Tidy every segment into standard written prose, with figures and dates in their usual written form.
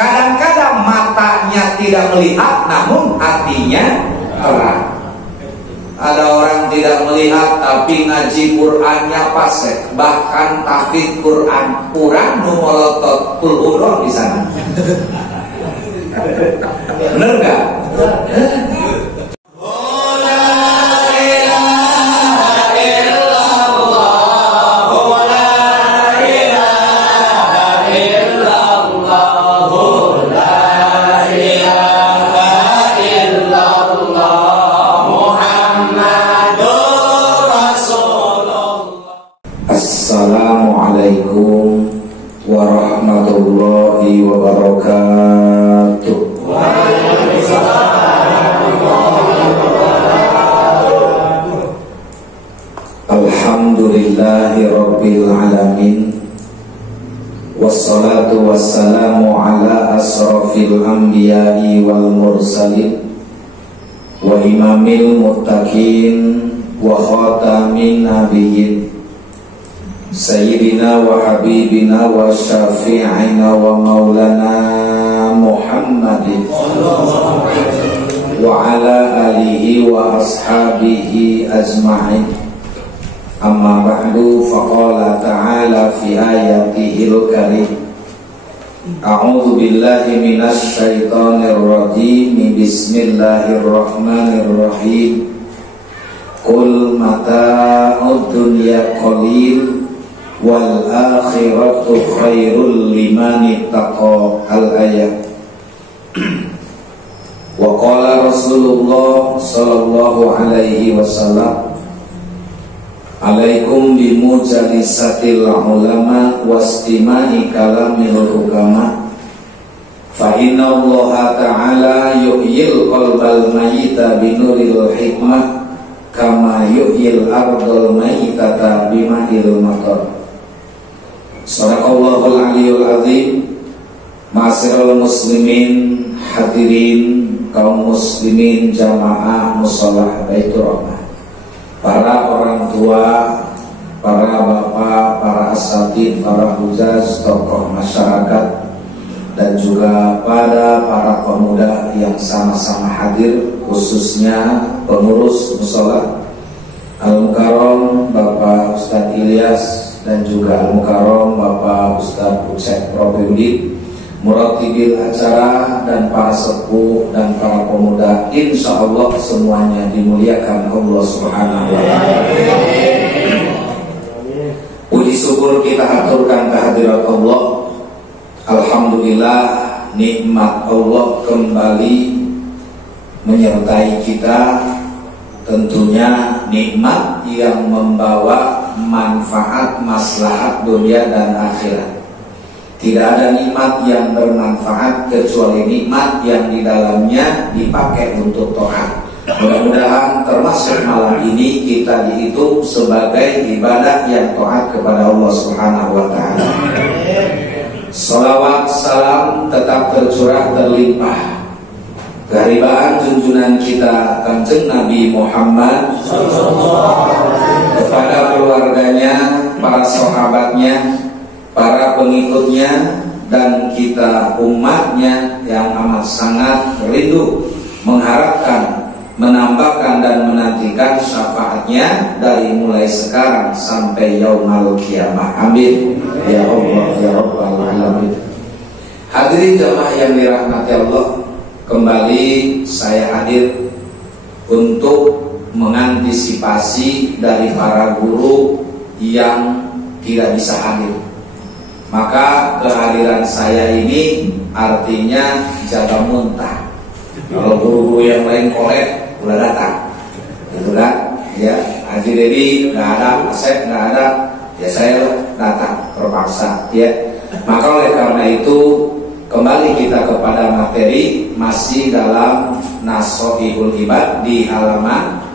Kadang-kadang matanya tidak melihat, namun hatinya terang. Ada orang tidak melihat tapi ngaji Qur'annya pasek, bahkan tahfidz Qur'an kurang numolotot kulhurul di sana. Bener nggak? Assalamualaikum warahmatullahi wabarakatuh. Alhamdulillahi rabbil alamin. Wassalatu wassalamu ala asrafil anbiya'i wal mursalin wa imamil muttaqin wa khatamin nabiyyin Sayyidina wa habibina wa syafi'ina wa maulana Muhammadin wa ala alihi wa ashabihi ajma'in. Amma ba'du, faqala ta'ala fi ayatihil karim. A'udzu billahi minasy syaithanir rajim. Bismillahirrahmanirrahim. Qul mata'ud dunya qalil wal akhiratu khairul liman ittaqa. Al-ayat. Wa qala Rasulullah sallallahu alaihi wasallam, alaikum bimujalisatil ulama wastimai kalamil hukama, fa inna Allah ta'ala yuhyil qalbal mayyita binuril hikmah kama yuhyil ardal mayyitata bima'il matar. Sadaqallahul aliyul azim. Ma'asyiral muslimin, hadirin kaum muslimin jamaah musholah Baitur Rahmah, para orang tua, para bapak, para asatidz, para hujaz, tokoh masyarakat, dan juga pada para pemuda yang sama-sama hadir, khususnya pengurus musholah Al-Mukarram Bapak Ustadz Ilyas, dan juga Al-Mukarram Bapak Ustadz Ucep Probiudi, muratibil acara, dan para sepuh dan para pemuda. Insya Allah semuanya dimuliakan Allah Subhanahu wa ta'ala. Puji syukur kita aturkan kehadirat Allah. Alhamdulillah, nikmat Allah kembali menyertai kita. Tentunya nikmat yang membawa manfaat maslahat dunia dan akhirat. Tidak ada nikmat yang bermanfaat kecuali nikmat yang di dalamnya dipakai untuk taat. Mudah-mudahan termasuk malam ini kita dihitung sebagai ibadah yang taat kepada Allah Subhanahu wa ta'ala. Salawat salam tetap tercurah terlimpah keharibaan junjungan kita Kanjeng Nabi Muhammad kepada keluarganya, para sahabatnya, para pengikutnya, dan kita umatnya yang amat sangat rindu mengharapkan, menambahkan dan menantikan syafaatnya dari mulai sekarang sampai yaumul kiamah. Amin ya Allah ya Rabbal alamin. Hadirin jamaah yang dirahmati Allah, kembali saya hadir untuk mengantisipasi dari para guru yang tidak bisa hadir. Maka kehadiran saya ini artinya jaga muntah. Kalau guru-guru yang lain kolek udah datang, gitu kan? Ya, Haji Dedi nggak ada, Asep nggak ada, ya saya datang terpaksa. Ya, maka oleh karena itu kembali kita kepada materi, masih dalam Nashihul Ibad di halaman,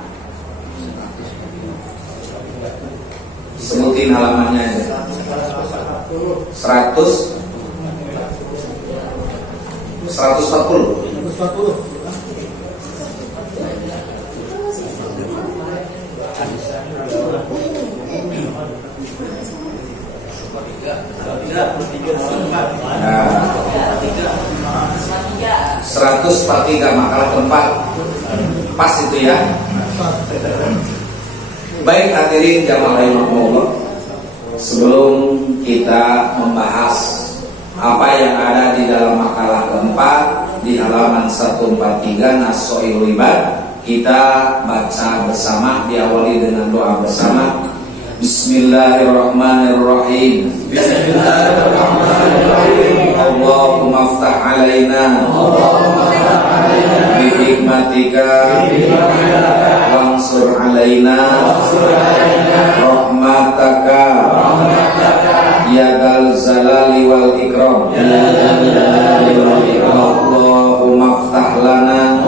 sebutin halamannya aja. 140. Nah, 143 makalah keempat. Pas itu ya. Baik hadirin jamaah rahimakumullah, sebelum kita membahas apa yang ada di dalam makalah keempat di halaman 143 Nasoil Ibad, kita baca bersama, diawali dengan doa bersama. Bismillahirrahmanirrahim. Bismillahirrahmanirrahim. Allahumma aftah alaina bi hikmatika wansur alaina rahmataka ya dzal jalali wal ikram. Allahumma aftah lana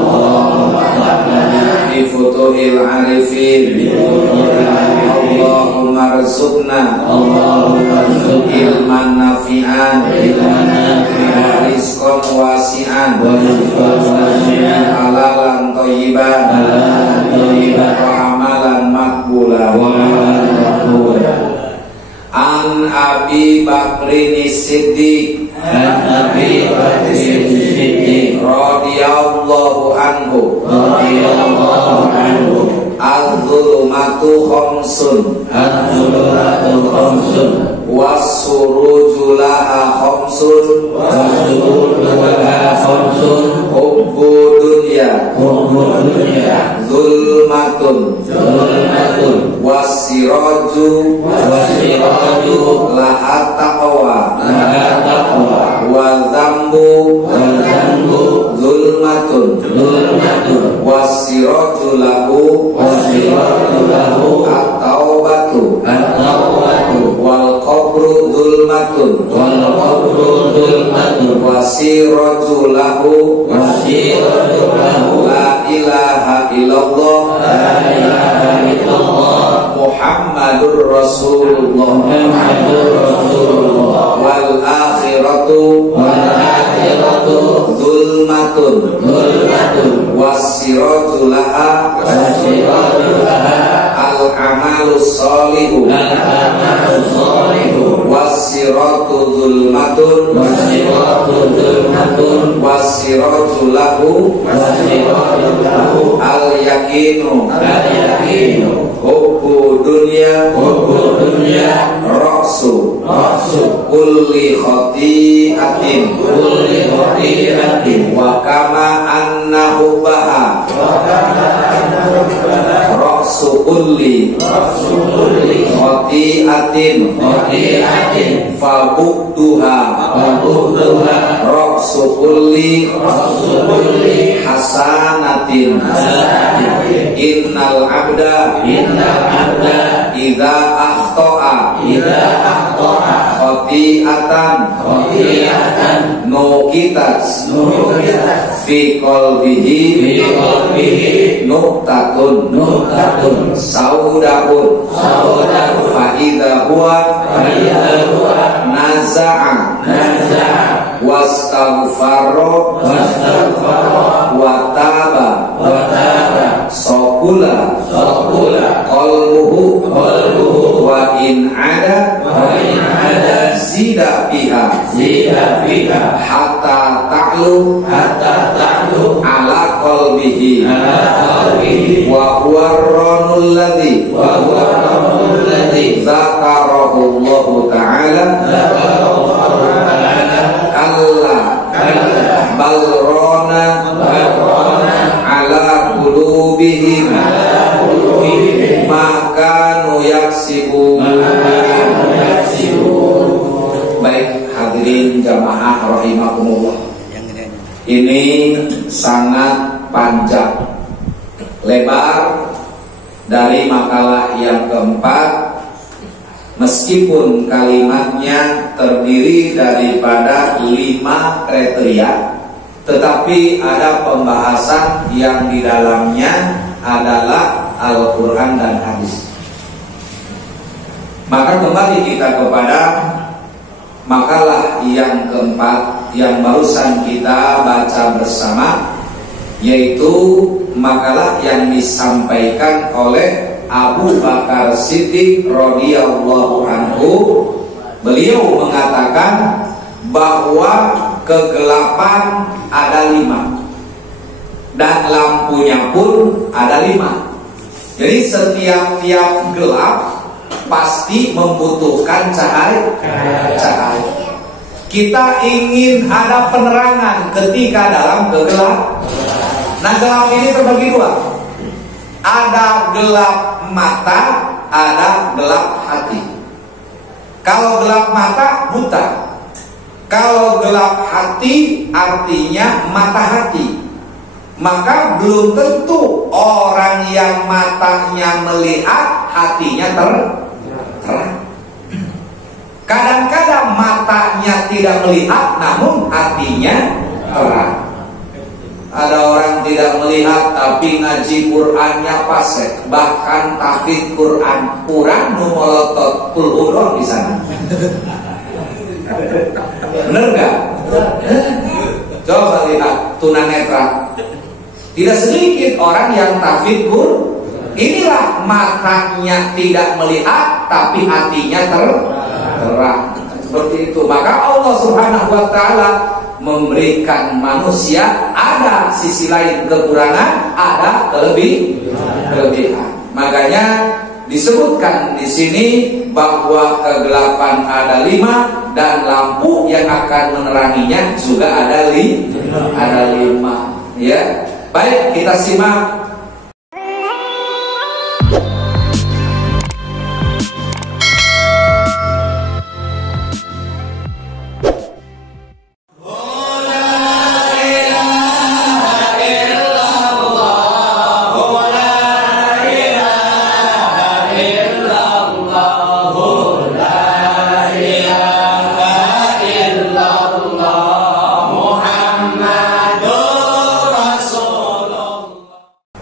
bi futuhil arifin. Allahumma rzuqna ilman nafi'an wa rizqan wasi'an halalan thayyiban wa amalan maqbulan. An Abi Bakrin Siddiq radhiyallahu anhu al-zulumatu khamsun was-suruju laha khamsun hubbu dunya zulmatun was-siraju laha taqwa wa dzambu zulmatun was-siraju lahu at-taubatu wal qabru zulmatun wasiraju lahu la ilaha illallah Muhammadur Rasulullah wal akhiratu zulmatun wasiraju laha al-amalus sholihu wasiratu zulmatun wasiratu lahu al-yakinu hubbu dunya ra'su kulli khati'atin wa kama anna hubbaha ra'su kulli khati'atin fabukduha ra'su kulli hasanatin. Innal abda idza akhta'a khati'atan nuqitat fi qalbihi nuqtatun saudahun fa idza huwa naza'a wastaghfara wa taba saqula qalbuhu wa in ada zida biha hatta ta'lu ala qalbihi wa huwa ar-ranul ladzi dzakarahu Allah ta'ala kalla bal rana ala qulubihim ma kanu yaksibun. Baik hadirin jamaah rahimakumullah, ini sangat panjang lebar dari makalah yang keempat, meskipun kalimatnya terdiri daripada 5 kriteria, tetapi ada pembahasan yang di dalamnya adalah Al-Quran dan hadis. Maka kembali kita kepada makalah yang keempat yang barusan kita baca bersama, yaitu makalah yang disampaikan oleh Abu Bakar Siddiq radhiyallahu anhu. Beliau mengatakan bahwa kegelapan ada 5. dan lampunya pun ada 5. Jadi setiap gelap pasti membutuhkan cahaya. Kita ingin ada penerangan ketika dalam kegelapan. Nah, gelap ini terbagi 2. Ada gelap mata, ada gelap hati. Kalau gelap mata buta. Kalau gelap hati artinya mata hati. Maka belum tentu orang yang matanya melihat hatinya terang. Kadang-kadang matanya tidak melihat namun hatinya terang. Ada orang tidak melihat tapi ngaji Qur'annya pasek, bahkan tahfidz Qur'an kurang numolotot kulhu doang di sana. Bener gak? Coba lihat tunanetra. Tidak sedikit orang yang tahfidz Qur'an. Inilah matanya tidak melihat tapi hatinya terang. Seperti itu. Maka Allah Subhanahu wa taala memberikan manusia ada sisi lain kekurangan, ada kelebihan. Makanya disebutkan di sini bahwa kegelapan ada 5 dan lampu yang akan meneranginya juga ada 5. Ya. Baik, kita simak.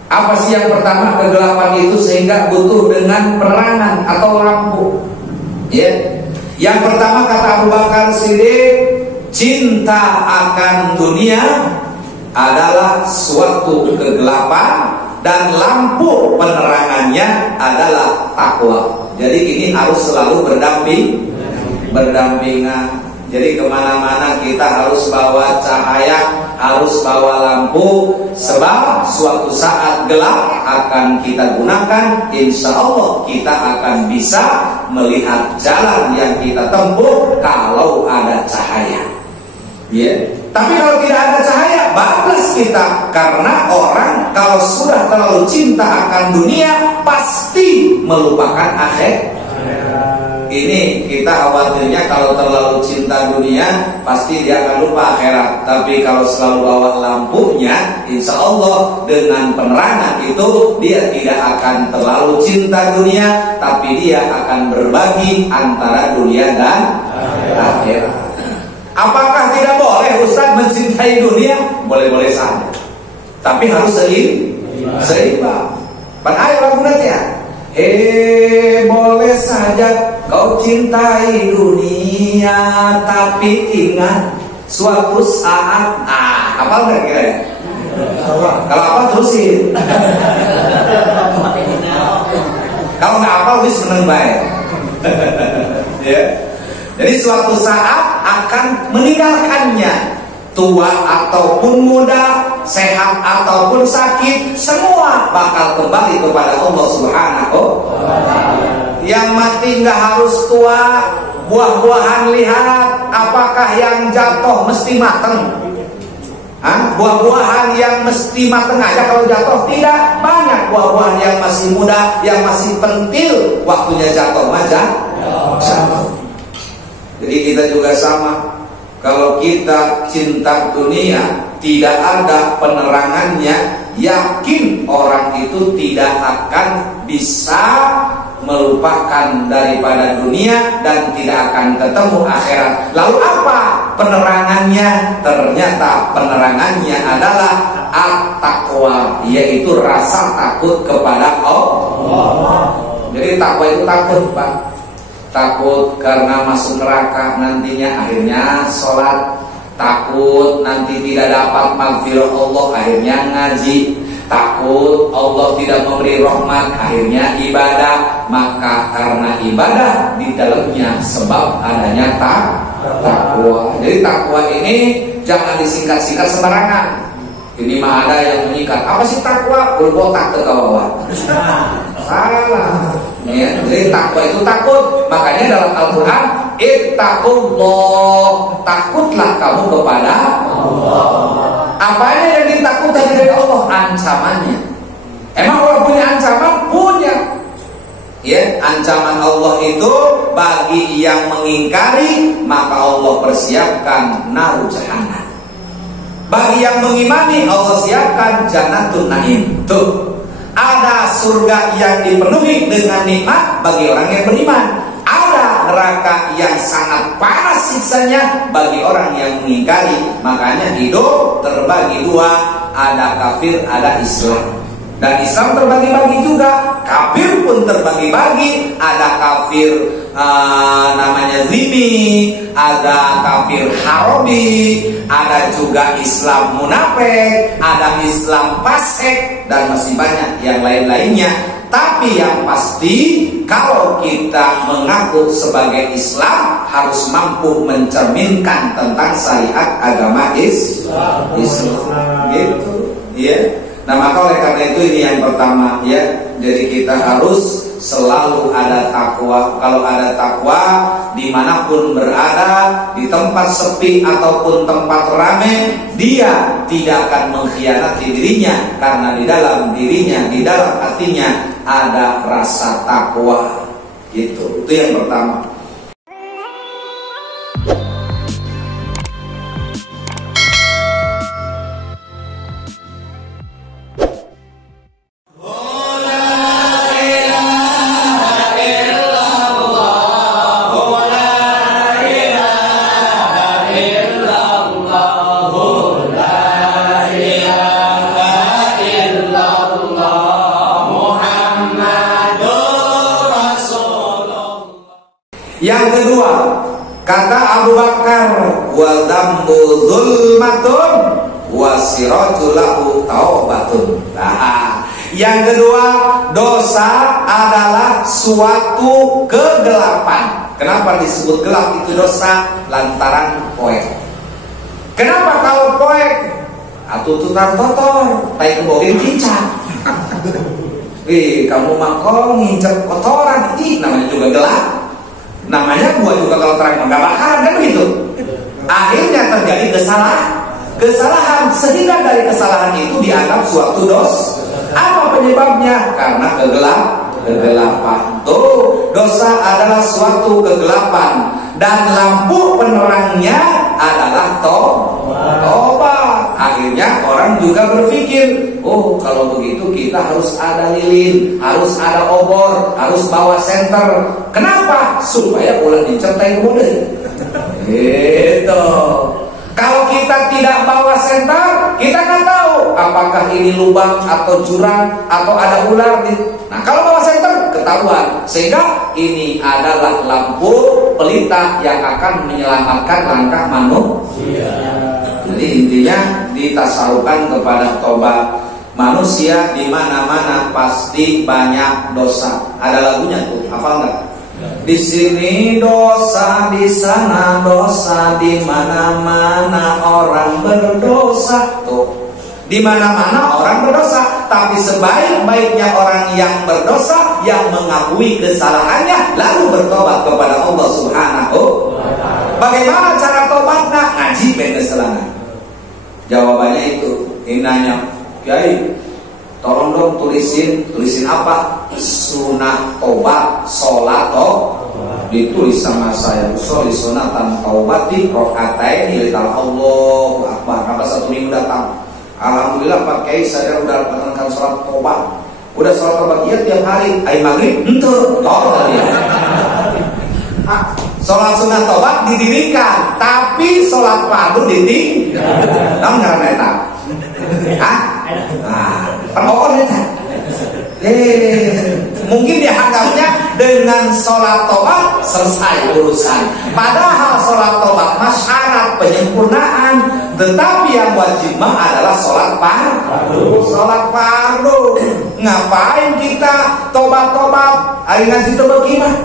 Apa sih yang pertama kegelapan itu sehingga butuh dengan penerangan atau lampu? Ya. Yang pertama kata Abu Bakar Siddiq, cinta akan dunia adalah suatu kegelapan dan lampu penerangannya adalah takwa. Jadi ini harus selalu berdampingan. Jadi kemana-mana kita harus bawa cahaya, harus bawa lampu. Sebab suatu saat gelap akan kita gunakan, insya Allah kita akan bisa melihat jalan yang kita tempuh kalau ada cahaya. Ya. Tapi kalau tidak ada cahaya, bablas kita. Karena orang kalau sudah terlalu cinta akan dunia, pasti melupakan akhirat. Ini kita khawatirnya kalau terlalu cinta dunia pasti dia akan lupa akhirat. Tapi kalau selalu bawa lampunya, insya Allah dengan penerangan itu dia tidak akan terlalu cinta dunia, tapi dia akan berbagi antara dunia dan akhirat. Apakah tidak boleh Ustaz mencintai dunia? Boleh-boleh saja, tapi harus seimbang. Ayo lagu nanti ya. Boleh saja kau cintai dunia, tapi ingat suatu saat. Apa enggak kira ya? Kalau apa terusin. Kalau nggak apa wis meneng baik. Ya. Jadi suatu saat akan meninggalkannya. Tua ataupun muda, sehat ataupun sakit, semua bakal kembali kepada Allah Subhanahu wa ta'ala. Yang mati nggak harus tua, buah-buahan lihat apakah yang jatuh mesti mateng. Buah-buahan yang mesti mateng aja kalau jatuh tidak, banyak buah-buahan yang masih muda, yang masih pentil, waktunya jatuh aja. Jadi kita juga sama. Kalau kita cinta dunia, tidak ada penerangannya, yakin orang itu tidak akan bisa melupakan daripada dunia dan tidak akan ketemu akhirat. Lalu apa penerangannya? Ternyata penerangannya adalah at-taqwa, yaitu rasa takut kepada Allah. Jadi takwa itu takut, Pak. Takut karena masuk neraka nantinya, akhirnya sholat. Takut nanti tidak dapat maghfirah Allah, akhirnya ngaji. Takut Allah tidak memberi rahmat, akhirnya ibadah. Maka karena ibadah di dalamnya sebab adanya takwa. Jadi takwa ini jangan disingkat-singkat sembarangan. Ini mah ada yang menyikat. Apa sih takwa? Botak ke bawah. Salah. Ya, jadi takwa itu takut. Makanya dalam Al-Quran, ittaqullah, takutlah kamu kepada Allah. Apanya yang ditakutkan dari Allah? Ancamannya. Emang Allah punya ancaman? Punya. Ya, ancaman Allah itu bagi yang mengingkari, maka Allah persiapkan naru jahannam. Bagi yang mengimani, Allah siapkan Jannatun Naim. Tuh, ada surga yang dipenuhi dengan nikmat bagi orang yang beriman. Ada neraka yang sangat panas siksanya bagi orang yang mengingkari. Makanya hidup terbagi dua, ada kafir, ada Islam. Dan Islam terbagi-bagi juga, kafir pun terbagi-bagi. Ada kafir namanya zimi, ada kafir harabi, ada juga Islam munafik, ada Islam fasik, dan masih banyak yang lain-lainnya. Tapi yang pasti, kalau kita mengaku sebagai Islam, harus mampu mencerminkan tentang syariat agama Islam. Gitu, ya. Nah, maka oleh karena itu ini yang pertama, ya. Jadi kita harus selalu ada takwa. Kalau ada takwa, dimanapun berada, di tempat sepi ataupun tempat ramai, dia tidak akan mengkhianati dirinya, karena di dalam dirinya, di dalam hatinya ada rasa takwa. Gitu. Itu yang pertama. Yang kedua, kata Abu Bakar, wa dzambu zulmatun wa sirajul lahu taubatun. Nah, yang kedua, dosa adalah suatu kegelapan. Kenapa disebut gelap itu dosa? Lantaran poek. Kenapa kalau poek? Atuh tutar totor, tai kebogin cicak. Kamu mah nginjek kotoran, namanya juga gelap. Namanya gua juga kalau terang nggak bakaran, kan begitu. Akhirnya terjadi kesalahan sehingga dari kesalahan itu dianggap suatu dosa. Apa penyebabnya? Karena kegelapan. Tuh, dosa adalah suatu kegelapan dan lampu penerangnya adalah tobat. Akhirnya orang juga berpikir, oh kalau begitu kita harus ada lilin, harus ada obor, harus bawa senter. Kenapa? Supaya ulah dicentai boleh. Gitu. Kalau kita tidak bawa senter, kita nggak tahu apakah ini lubang atau jurang atau ada ular. Nah, kalau bawa senter ketahuan. Sehingga ini adalah lampu pelita yang akan menyelamatkan langkah manusia. Jadi intinya ditasawufkan kepada tobat. Manusia di mana-mana pasti banyak dosa. Ada lagunya tuh, hafal nggak? Di sini dosa, di sana dosa, di mana-mana orang berdosa. Tuh, di mana-mana orang berdosa. Tapi sebaik-baiknya orang yang berdosa, yang mengakui kesalahannya lalu bertobat kepada Allah Subhanahu. Bagaimana cara tobatnya? Ngaji pengeselangan. Jawabannya itu, ini nanya, Kiai, tolong dong tulisin apa? Sunnah tobat, sholat ditulis sama saya. Usholi sunatan taubati rokatain ilital Allahu Akbar. Apa 1 minggu datang? Alhamdulillah Pak Kiai, saya udah menjalankan sholat tobat. Udah sholat tobat iya tiap hari. Ayo maghrib, entuh. Sholat sunat tobat didirikan, tapi sholat fardu ditinggalkan. Namun karena eta, pokoknya mungkin dianggapnya dengan sholat tobat selesai urusan. Padahal sholat tobat syarat penyempurnaan, tetapi yang wajib adalah sholat fardu. Sholat fardu. Ngapain kita tobat-tobat? Ayo ngaji tobat gimana?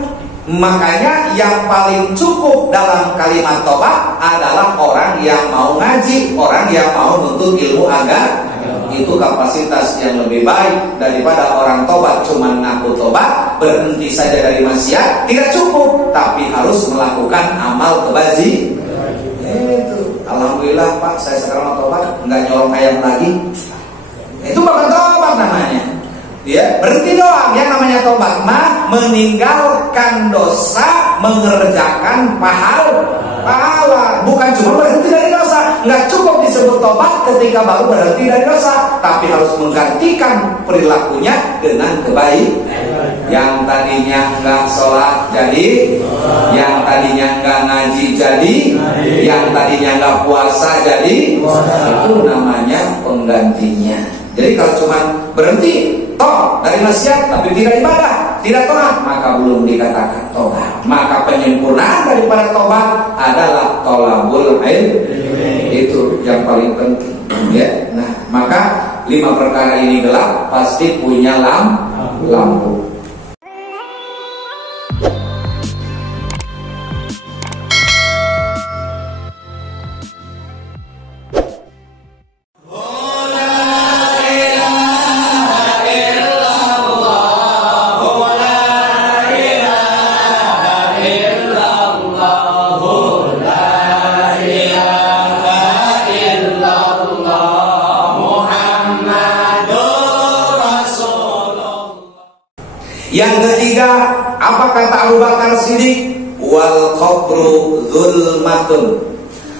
Makanya yang paling cukup dalam kalimat tobat adalah orang yang mau ngaji, orang yang mau menuntut ilmu agama. Itu kapasitas yang lebih baik daripada orang tobat cuma ngaku tobat, berhenti saja dari maksiat, tidak cukup, tapi harus melakukan amal kebajikan. Itu alhamdulillah Pak, saya sekarang mau tobat, nggak nyolong ayam lagi. Itu bukan tobat namanya. Ya, berhenti doang. Yang namanya tobat mah meninggalkan dosa, mengerjakan pahala. Bukan cuma berhenti dari dosa. Nggak cukup disebut tobat ketika baru berhenti dari dosa, tapi harus menggantikan perilakunya dengan kebaikan. Yang tadinya nggak sholat jadi, yang tadinya nggak ngaji jadi, yang tadinya nggak puasa jadi, itu namanya penggantinya. Jadi kalau cuma berhenti dari maksiat tapi tidak ibadah, tidak tobat, maka belum dikatakan tobat. Maka penyempurnaan daripada tobat adalah tolabul ilm. Itu yang paling penting, ya. Nah, maka 5 perkara ini gelap pasti punya lampu. Yang ketiga, apa kata Abu Bakar Siddiq? Wal qabru dzulmatun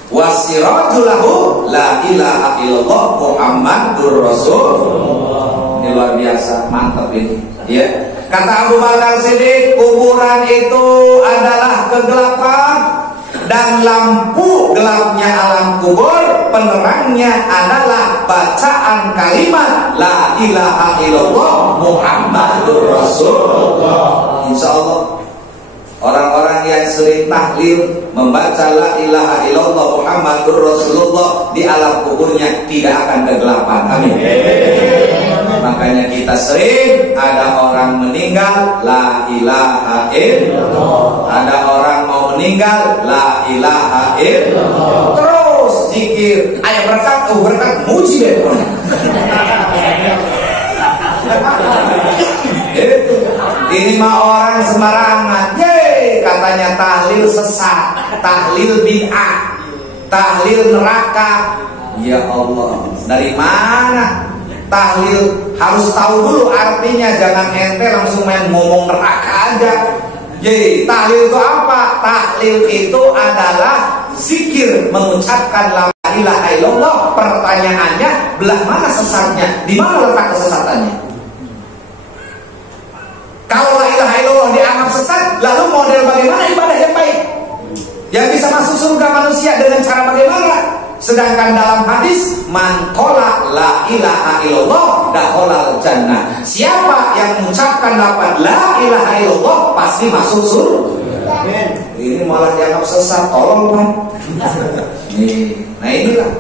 wasirajul lahu la ilaha illallah Muhammadur Rasulullah. Ini luar biasa, mantap ini. Ya. Kata Abu Bakar Siddiq, kuburan itu adalah kegelapan dan lampu gelapnya alam kubur, penerangnya adalah bacaan kalimat la ilaha illallah Muhammadur Rasulullah. Insya Allah orang-orang yang sering tahlil membaca la ilaha illallah Muhammadur Rasulullah di alam kuburnya tidak akan kegelapan. Amin. Makanya kita sering ada orang meninggal la ilaha illallah, ada orang mau meninggal la ilaha illallah, terus zikir ayat berkat muji deh. Ini mah orang sembarangan. Katanya tahlil sesat, tahlil bid'ah, tahlil neraka. Ya Allah, dari mana? Tahlil harus tahu dulu artinya, jangan ente langsung main ngomong neraka aja. Jadi tahlil itu apa? Tahlil itu adalah zikir, mengucapkan la ilaha illallah. Pertanyaannya, belah mana sesatnya? Di mana letak kesesatannya? Kalau la ilaha illallah dianggap sesat, lalu model bagaimana ibadah yang baik? Yang bisa masuk surga manusia dengan cara bagaimana? Sedangkan dalam hadis, man qala la ilaha illallah dakhalal jannah. Siapa yang mengucapkan lafaz la ilaha illallah pasti masuk surga. Ini malah dianggap sesat, tolong kan? Nah inilah.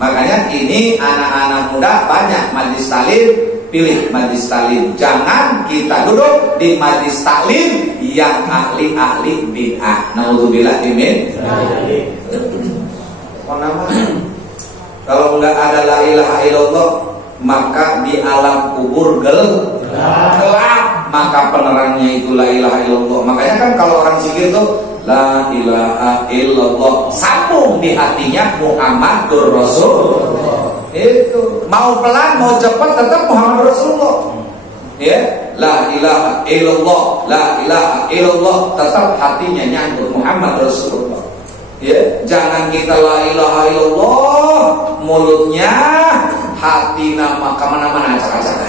Makanya ini anak-anak muda banyak majlis taklim, pilih majlis taklim. Jangan kita duduk di majlis taklim yang ahli-ahli bid'ah. Naudzubillah min. Kalau nggak ada la ilaha illallah, maka di alam kubur gelap, maka penerangnya itu la ilaha illallah. Makanya kan kalau orang zikir tuh la ilaha illallah, sambung di hatinya Muhammadur Rasulullah. Itu mau pelan mau cepat tetap Muhammadur Rasulullah. Ya, la ilaha illallah, la ilaha illallah, tetap hatinya nyangkut Muhammad Rasulullah. Ya, jangan kita la ilaha illallah mulutnya, hati nama kemana-mana acak-acakan.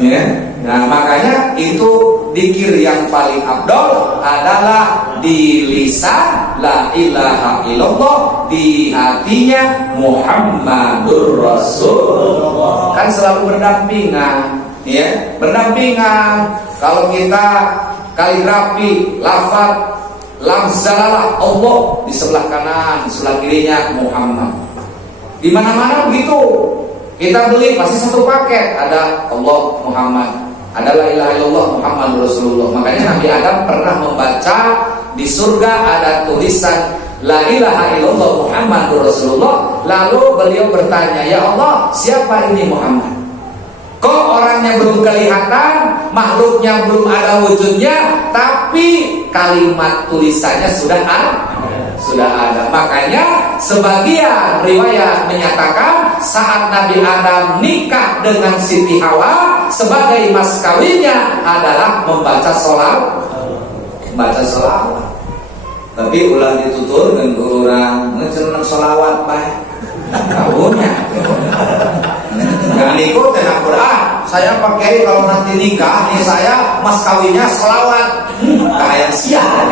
Ya, nah makanya itu dzikir yang paling afdol adalah di lisan la ilaha illallah, di hatinya Muhammadur Rasulullah. Kan selalu berdampingan, ya, berdampingan. Kalau kita kaligrafi lafaz lamzalah Allah di sebelah kanan, di sebelah kirinya Muhammad. Di mana-mana begitu. Kita beli pasti satu paket, ada Allah Muhammad, ada la ilaha illallah Muhammad Rasulullah. Makanya Nabi Adam pernah membaca di surga ada tulisan la ilaha illallah Muhammadur Rasulullah. Lalu beliau bertanya, ya Allah, siapa ini Muhammad? Kok orangnya belum kelihatan, makhluknya belum ada wujudnya, tapi kalimat tulisannya sudah ada. Makanya sebagian riwayat menyatakan saat Nabi Adam nikah dengan Siti Hawa, sebagai mas kawinnya adalah membaca sholawat. Tapi ulah ditutur dengan orang ngecernak sholawat baik kawunya. Jangan ikut dengan Quran. Saya pakai kalau nanti nikah nih, saya mas kawinnya sholawat. Kayak siapa?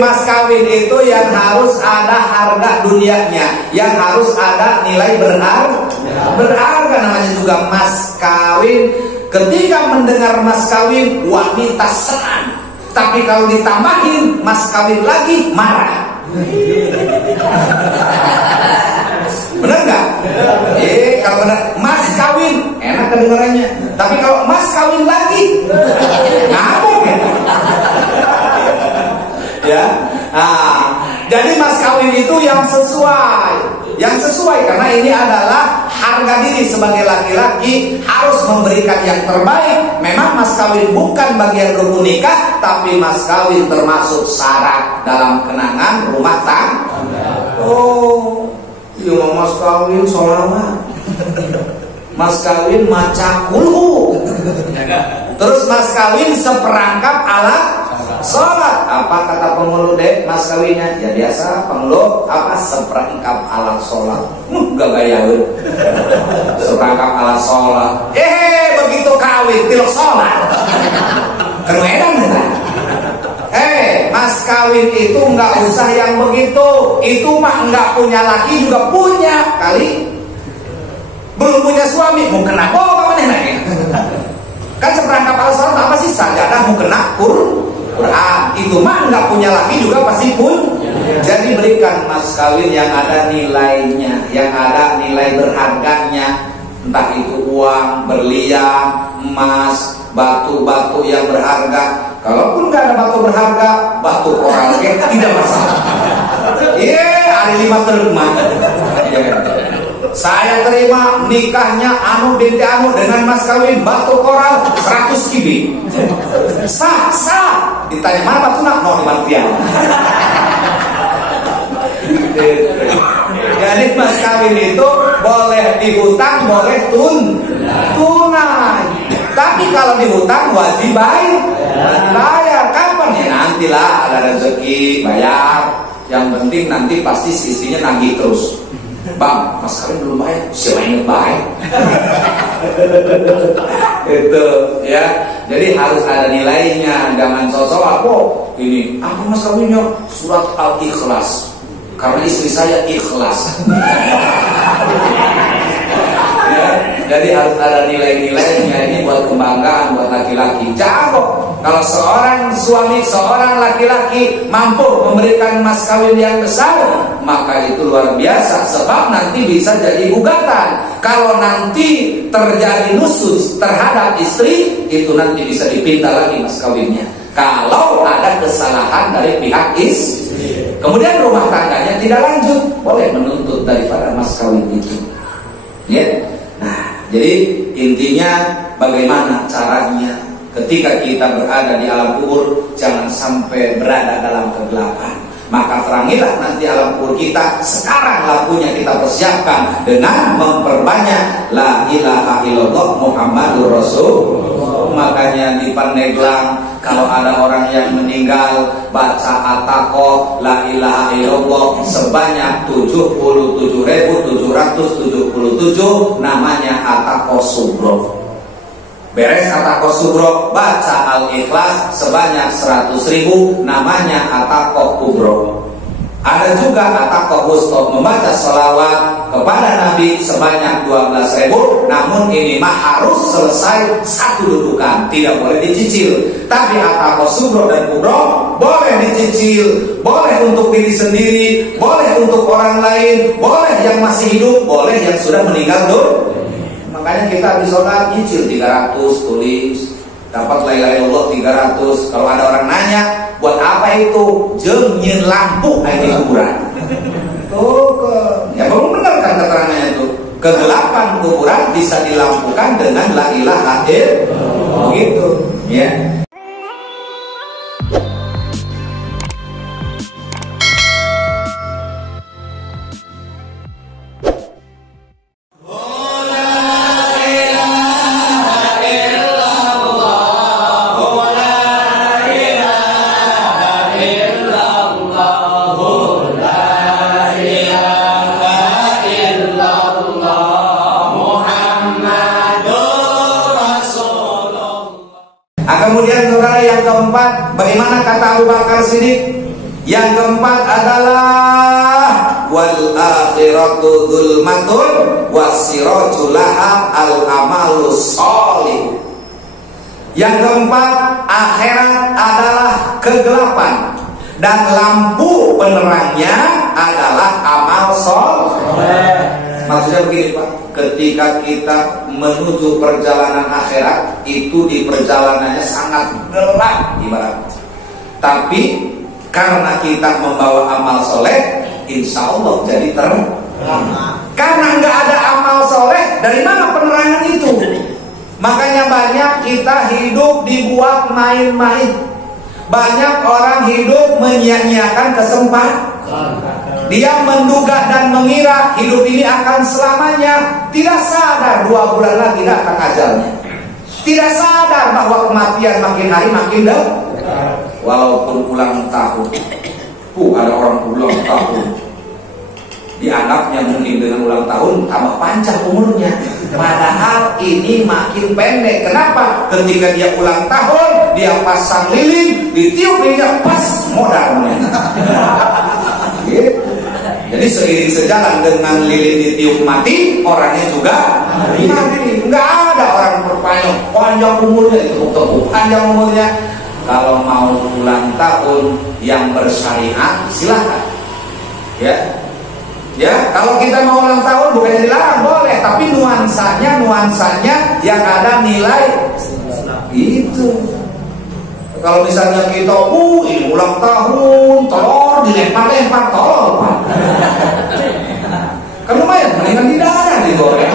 Mas kawin itu yang harus ada harga dunianya, yang harus ada nilai berharga namanya juga mas kawin. Ketika mendengar mas kawin, wanita senang. Tapi kalau ditambahin mas kawin lagi, marah. Bener nggak? Kalau bener mas kawin enak kedengarannya. Tapi kalau mas kawin lagi, ngabuk ya. Jadi mas kawin itu yang sesuai karena ini adalah harga diri sebagai laki-laki, harus memberikan yang terbaik. Memang mas kawin bukan bagian rukun nikah, tapi mas kawin termasuk syarat dalam kenangan rumah tangga. Oh, iya mas kawin sholawat, mas kawin maca kulhu, terus mas kawin seperangkap alat sholat. Apa kata pengeluh dek mas kawinnya? Ya biasa pengeluh apa seperangkap alat sholat. Gak gayaun seperangkap alat sholat. Begitu kawin tilok sholat keruedan kan? Mas kawin itu nggak usah yang begitu. Itu mah nggak punya laki juga punya kali. Belum punya suami mau kena boga mana kan seperangkap alat sholat apa sih? Sajadah mau kena Quran. Itu mah nggak punya laki juga pasti pun. Jadi berikan mas kawin yang ada nilainya, yang ada nilai berharganya. Entah itu uang, berlian, emas, batu-batu yang berharga. Kalaupun nggak ada batu berharga, batu koral tidak masalah. Hari 5 terima. Saya terima nikahnya anu binti anu dengan mas kawin batu koral 100 kibi. Sah. Ditanya mana batu nak? No, di Mantian. Jadi mas kawin itu boleh dihutang, boleh tunai. Tapi kalau dihutang wajib bayar. Kapan ya? Nantilah ada rezeki bayar. Yang penting nanti pasti istrinya nagih terus. Bang, mas kawin belum bayar, siapa yang bayar? Itu ya. Jadi harus ada nilainya. Jangan sosok apa ini. Apa mas kawinnya? Surat Al-Ikhlas. Karena istri saya ikhlas. Ya, jadi harus ada nilai-nilainya. Ini buat kebanggaan buat laki-laki. Jangan kalau seorang suami, seorang laki-laki mampu memberikan mas kawin yang besar, maka itu luar biasa. Sebab nanti bisa jadi gugatan. Kalau nanti terjadi nusus terhadap istri, itu nanti bisa dipinta lagi mas kawinnya. Kalau ada kesalahan dari pihak istri, kemudian rumah tangganya tidak lanjut, boleh menuntut daripada mas kawin itu. Ya. Nah, jadi intinya bagaimana caranya ketika kita berada di alam kubur, jangan sampai berada dalam kegelapan. Maka terangilah nanti alam kubur kita. Sekarang lampunya kita persiapkan dengan memperbanyak la ilaha illallah Muhammadur Rasulullah. Makanya di Pandeglang kalau ada orang yang meninggal, baca at-taqwa la ilaha illallah sebanyak 77.777, namanya at-taqwa subro. Beres at-taqwa subro, baca al-ikhlas sebanyak 100.000, namanya at-taqwa kubro. Ada juga at-taqwa wusta, membaca sholawat kepada Nabi sebanyak 12.000. Namun ini mah harus selesai satu dudukan, tidak boleh dicicil. Tapi at-taqwa subro dan kubro boleh dicicil, boleh untuk diri sendiri, boleh untuk orang lain, boleh yang masih hidup, boleh yang sudah meninggal dunia. Makanya kita habis sholat nyicil 300, tulis dapat la ilaha illallah 300. Kalau ada orang nanya Buat apa itu? Jeung lampu di kuburan. Ya belum benar kan keterangannya itu. Kegelapan kuburan bisa dilampukan dengan la ilaha illallah. Begitu, ya. Kemudian saudara, yang keempat, bagaimana kata Abu Bakar Siddiq? Yang keempat adalah wal akhiratu dzulmatun wasirajul laha al amalus sholih. Yang keempat, akhirat adalah kegelapan dan lampu penerangnya adalah amal sholih. Maksudnya begini Pak, ketika kita menuju perjalanan akhirat, itu di perjalanannya sangat gelap ibaratnya. Tapi karena kita membawa amal soleh, insya Allah jadi terang. Karena nggak ada amal soleh, dari mana penerangan itu? Makanya banyak kita hidup dibuat main-main. Banyak orang hidup menyia-nyiakan kesempatan. Dia menduga dan mengira hidup ini akan selamanya. Tidak sadar 2 bulan lagi datang ajalnya. Tidak sadar bahwa kematian makin hari makin dekat. Walaupun ulang tahun, ada orang ulang tahun, dianggapnya mungkin dengan ulang tahun tambah panjang umurnya. Padahal ini makin pendek. Kenapa? Ketika dia ulang tahun, dia pasang lilin, ditiup lilinnya pas modalnya. Jadi seiring sejalan dengan lilin ditiup mati, orangnya juga mati. Nggak ada orang panjang umurnya, itu panjang umurnya. Kalau mau ulang tahun yang bersyariat, silakan. Ya, kalau kita mau ulang tahun bukan dilarang, boleh, tapi nuansanya yang ada nilai itu. Kalau misalnya kita, ini ulang tahun, telur dilempar-lempar, tolol Pak. Kan lumayan, mendingan tidak ada digoreng.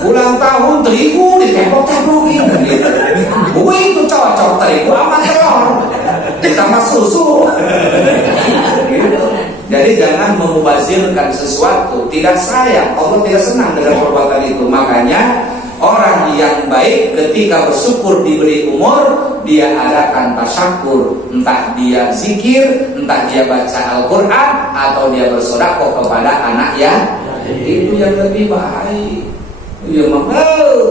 Ulang tahun terigu ditempok-tempokin gitu. Itu cocok terigu sama telur ditambah susu. Gitu. Jadi jangan memubazirkan sesuatu. Tidak sayang, Allah tidak senang dengan perbuatan itu. Makanya orang yang baik ketika bersyukur diberi umur, dia adakan tasyakur. Entah dia zikir, entah dia baca Al-Quran, atau dia bersedekah kepada anaknya. Itu yang lebih baik. Ya,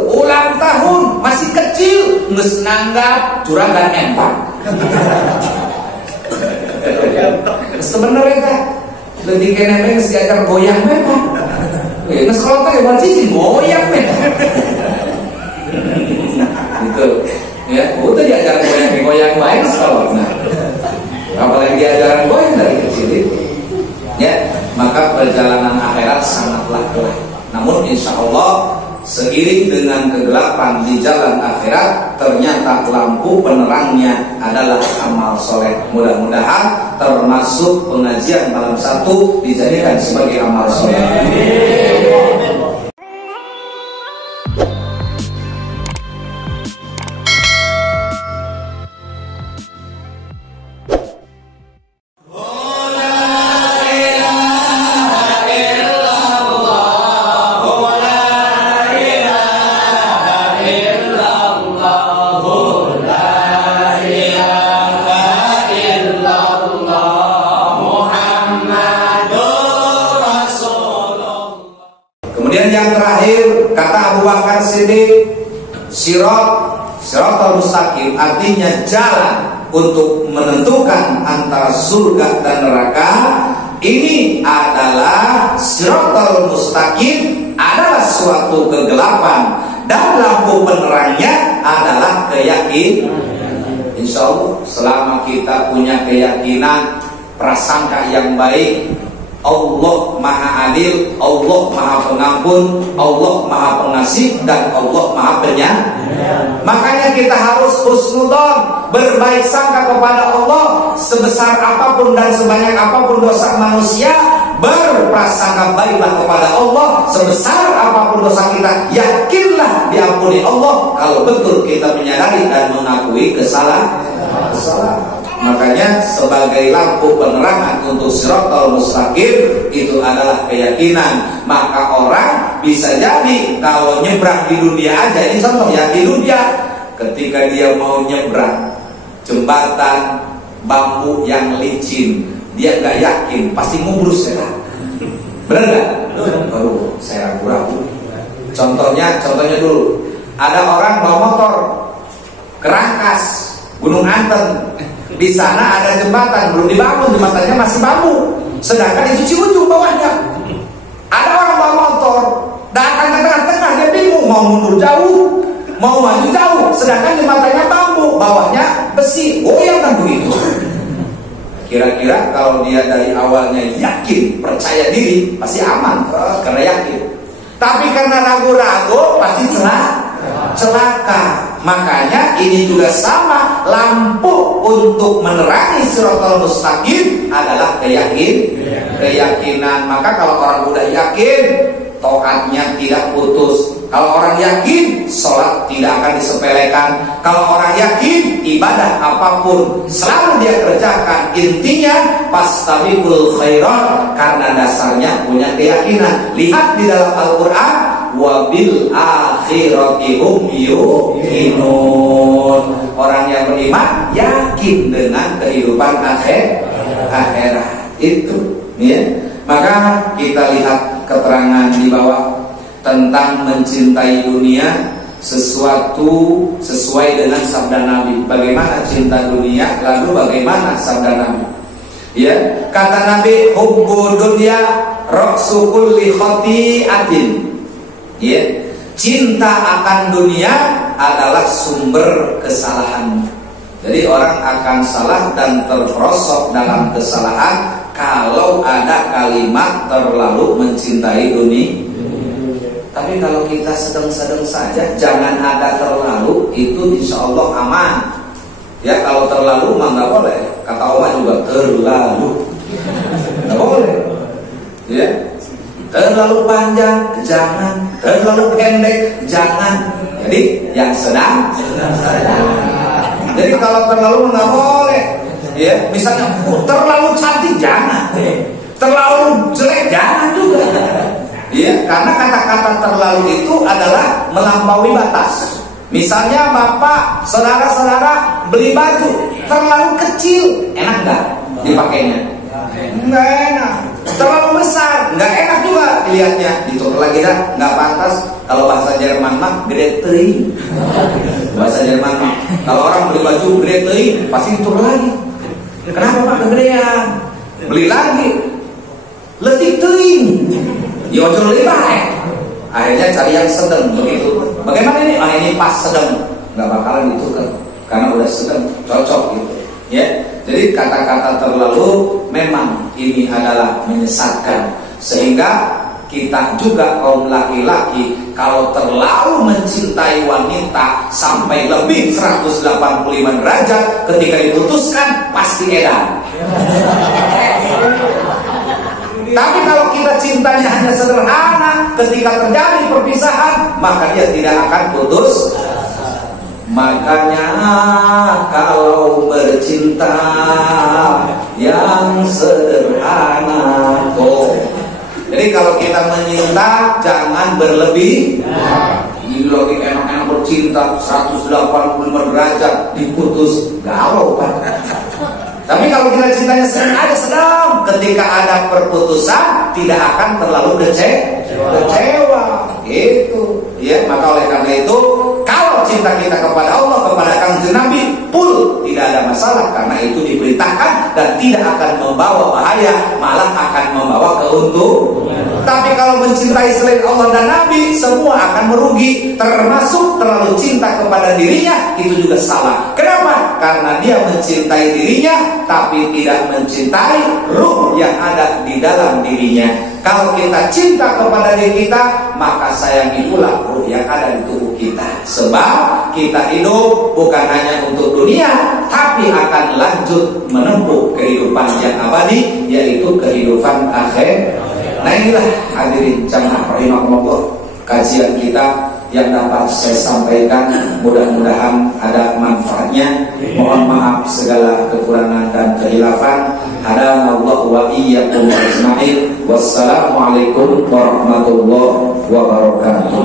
ulang tahun masih kecil, nges nanggap juragan empang. Sebenarnya kan ketika nenek sejajar goyang memang. Nges kalau tak buat cici goyang memang. Gitu. Ya, udah diajaran goyang baik kalau nah. Apalagi diajaran goyang dari kecil itu. Ya, maka perjalanan akhirat sangatlah gelap. Namun insya Allah seiring dengan kegelapan di jalan akhirat, ternyata lampu penerangnya adalah amal soleh. Mudah-mudahan termasuk pengajian malam Sabtu dijadikan sebagai amal soleh. Kemudian yang terakhir kata Abu Bakar Siddiq, Siratal mustaqim artinya jalan untuk menentukan antara surga dan neraka. Ini adalah Siratal mustaqim adalah suatu kegelapan dan lampu penerangnya adalah keyakinan. Insya Allah selama kita punya keyakinan, prasangka yang baik, Allah Maha Adil, Allah Maha Pengampun, Allah Maha Pengasih, dan Allah Maha Penyayang. Makanya kita harus husnudzon, berbaik sangka kepada Allah. Sebesar apapun dan sebanyak apapun dosa manusia, berprasangka baiklah kepada Allah. Sebesar apapun dosa kita, yakinlah diampuni Allah kalau betul kita menyadari dan mengakui kesalahan. Makanya sebagai lampu penerangan untuk Shiratal Mustaqim itu adalah keyakinan. Maka orang bisa jadi kalau nyebrang di dunia aja, ini contoh ya, di dunia ketika dia mau nyebrang jembatan bambu yang licin, dia nggak yakin, pasti ngubrus ya kan? Bener nggak? Baru saya ragu-ragu. Contohnya dulu, ada orang bawa motor ke Rangkas, Gunung Anten. Di sana ada jembatan belum dibangun, jembatannya masih bambu, sedangkan itu Ciujung bawahnya. Ada orang bawa motor datang ke tengah-tengah, dia bingung mau mundur jauh, mau maju jauh, sedangkan jembatannya bambu, bawahnya besi, goyang kan begitu. Kira-kira kalau dia dari awalnya yakin, percaya diri, pasti aman karena yakin. Tapi karena ragu-ragu pasti celaka. Makanya ini juga sama, lampu untuk menerangi Shiratal Mustaqim adalah keyakinan. Maka kalau orang udah yakin, taatnya tidak putus. Kalau orang yakin, sholat tidak akan disepelekan. Kalau orang yakin, ibadah apapun selalu dia kerjakan. Intinya fastabiqul khairat, karena dasarnya punya keyakinan. Lihat di dalam Al-Quran, wabil akhirati hum yuqinun. Orang yang beriman yakin dengan kehidupan akhirat itu, ya. Maka kita lihat keterangan di bawah tentang mencintai dunia sesuatu sesuai dengan sabda Nabi. Bagaimana cinta dunia, lalu bagaimana sabda Nabi? Ya, kata Nabi, hubbu dunya ra'su kulli khati'atin. Ya, cinta akan dunia adalah sumber kesalahan. Jadi orang akan salah dan terperosok dalam kesalahan kalau ada kalimat terlalu mencintai dunia. Tapi kalau kita sedang-sedang saja, jangan ada terlalu, itu insya Allah aman. Ya, kalau terlalu mah nggak boleh. Kata Allah juga terlalu nggak boleh. Ya, terlalu panjang jangan, terlalu pendek jangan. Jadi yang sedang. Jadi kalau terlalu nggak boleh. Ya, misalnya terlalu cantik jangan, terlalu jelek jangan juga. Ya, karena kata-kata terlalu itu adalah melampaui batas. Misalnya bapak, saudara-saudara beli baju terlalu kecil, enak nggak dipakainya? Nggak enak. Terlalu besar, nggak enak juga dilihatnya. Ditukar lagi dah, nggak pantas. Kalau bahasa Jerman mah gede teuing. Bahasa Jerman mah kalau orang beli baju gede teuing, pasti ditukar lagi. Kenapa pak kegedean? Beli lagi, letih teuing. Ya ojo lebih baik. Akhirnya cari yang sedang begitu. Bagaimana ini? Ini pas sedang, nggak bakalan ditukar karena udah sedang cocok gitu. Ya, jadi kata-kata terlalu memang ini adalah menyesatkan. Sehingga kita juga kaum laki-laki kalau terlalu mencintai wanita sampai lebih 185 derajat, ketika diputuskan pasti edan. Tapi kalau kita cintanya hanya sederhana, ketika terjadi perpisahan, maka dia tidak akan putus. Makanya kalau bercinta yang sederhana, jadi kalau kita menyinta jangan berlebih. Ini lagi enak-enak bercinta 185 derajat diputus, galau Pak. Tapi kalau kita cintanya sedang, ketika ada perputusan tidak akan terlalu kecewa, gitu. Ya, maka oleh karena itu, kalau cinta kita kepada Allah, kepada Kanjeng Nabi, tidak ada masalah karena itu diperintahkan dan tidak akan membawa bahaya, malah akan membawa keuntungan. Tapi kalau mencintai selain Allah dan Nabi, semua akan merugi, termasuk terlalu cinta kepada dirinya, itu juga salah. Kenapa? Karena dia mencintai dirinya tapi tidak mencintai ruh yang ada di dalam dirinya. Kalau kita cinta kepada diri kita, maka sayangi pula ruh yang ada di tubuh kita. kita. Sebab kita hidup bukan hanya untuk dunia, tapi akan lanjut menempuh kehidupan yang abadi, yaitu kehidupan akhir. Nah inilah hadirin jamaah rahimakumullah, kajian kita yang dapat saya sampaikan, mudah-mudahan ada manfaatnya. Mohon maaf segala kekurangan dan khilafan. Hadanallahu wa iyyakum ajma'in. Wassalamualaikum warahmatullahi wabarakatuh.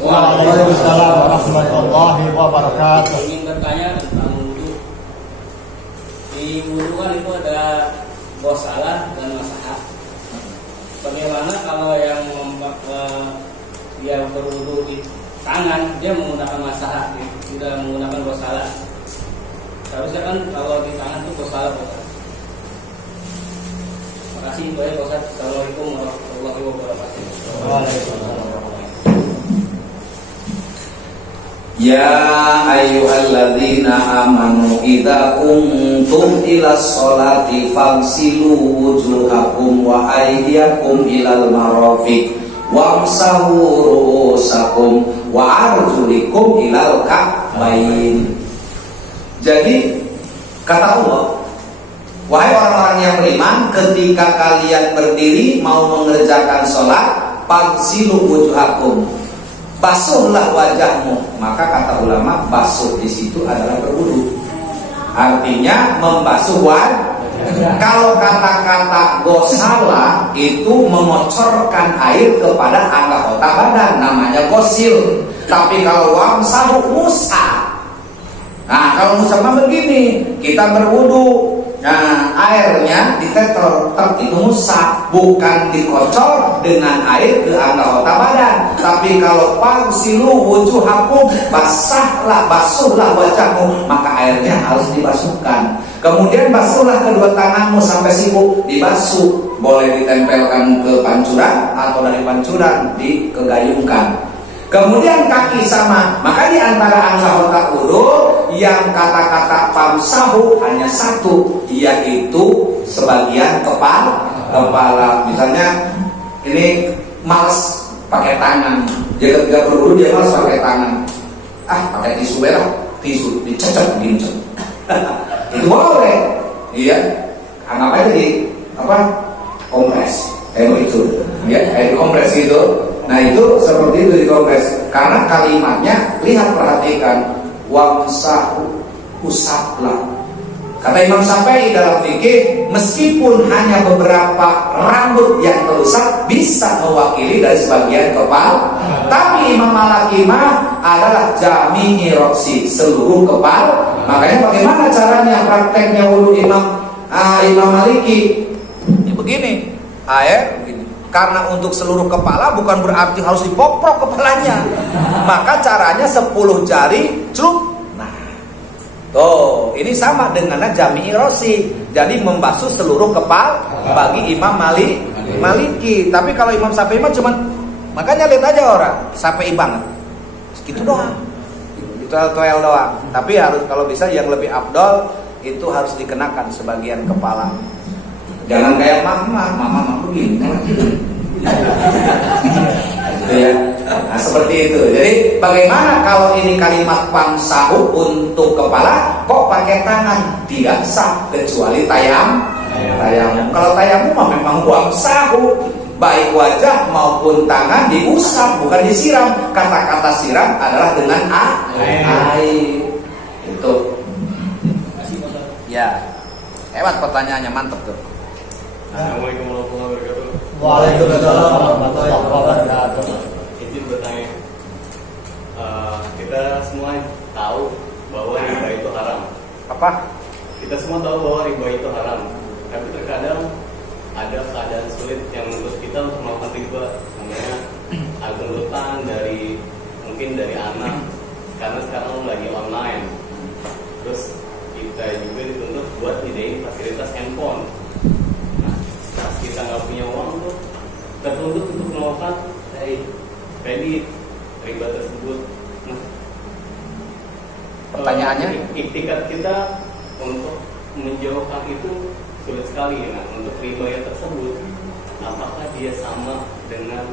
Waalaikumsalam warahmatullahi wabarakatuh. Ingin bertanya tentang wudhu. Di wudhu kan itu ada ghusalah dan masalah. Bagaimana kalau yang dia berwudhu di tangan, dia menggunakan masalah, tidak menggunakan ghusalah. Seharusnya kan kalau di tangan itu ghusalah. Terima kasih banyak Ustaz. Assalamualaikum warahmatullahi wabarakatuh. Waalaikumsalam. Ya ayyuhalladzina amanu idza qumtum ila sholati fagsilu wujuhakum wa aydiyakum ilal marafiq wamsahu ru'usakum wa arjulikum ilal ka'bayn. Jadi kata Allah, wahai orang-orang yang beriman, ketika kalian berdiri mau mengerjakan sholat, fagsilu wujuhakum, basuhlah wajahmu. Maka kata ulama, basuh di situ adalah berwudu. Artinya membasuh wajah. Kalau kata-kata gosala itu mengocorkan air kepada anggota badan, namanya gosil. Tapi kalau wamsahu musa. Nah, kalau musa mah begini, kita berwudu. Nah, airnya ditetel, itu musa, bukan dikocor dengan air ke anggota badan. Tapi kalau fagsilu wujuhakum, basuhlah wajahmu, maka airnya harus dibasuhkan. Kemudian basuhlah kedua tanganmu sampai siku, dibasuh. Boleh ditempelkan ke pancuran atau dari pancuran dikegayungkan. Kemudian kaki sama. Maka di antara anggota wudu yang kata-kata famsahu hanya satu, yaitu sebagian kepala. Misalnya ini males pakai tangan, dia ketika berwudu dia males pakai tangan. Pakai tisu merah, tisu dicecek gini. Itu boleh. Iya. Anggap aja di kompres. Itu. Ya, kayak kompres gitu. Nah itu seperti itu dikompres. Karena kalimatnya, lihat perhatikan, wamsahu, usaplah. Kata Imam Syafi'i dalam fikih, meskipun hanya beberapa rambut yang terusap bisa mewakili dari sebagian kepala, tapi Imam Maliki adalah jami'i roksi, seluruh kepala. Makanya bagaimana caranya prakteknya wudu Imam Maliki? Ini begini, air begini. Karena untuk seluruh kepala bukan berarti harus dipoprok kepalanya. Maka caranya 10 jari celup. Nah, tuh, ini sama dengan jami'i rosi. Jadi membasuh seluruh kepala bagi Imam Maliki. Tapi kalau Imam Syafi'i mah cuman, makanya lihat aja orang Syafi'i banget. Segitu doang. Toel doang. Tapi harus, kalau bisa yang lebih afdol itu harus dikenakan sebagian kepala. Jangan kayak mama begini. Ya. Nah, seperti itu. Jadi bagaimana kalau ini kalimat famsahu untuk kepala kok pakai tangan? Tidak sah kecuali tayamum. Kalau tayamum memang wamsahu, baik wajah maupun tangan diusap, bukan disiram. Kata-kata siram adalah dengan air. Itu. Ya. Hebat pertanyaannya, mantap tuh. Assalamualaikum warahmatullahi wabarakatuh. Waalaikumsalam warahmatullahi wabarakatuh. Izin bertanya, kita semua tahu bahwa riba itu haram. Apa? Kita semua tahu bahwa riba itu haram. Tapi terkadang ada keadaan sulit yang membuat kita untuk melakukan riba, namanya agak utang dari mungkin dari anak, karena sekarang lagi online. Terus kita juga dituntut buat nyediain fasilitas handphone. Nah, pas kita nggak punya uang tuh tertuntut untuk melakukan kredit riba tersebut. Nah, Pertanyaannya, iktikat kita untuk menjauhkan itu sulit sekali. Nah, untuk riba yang tersebut, apakah dia sama dengan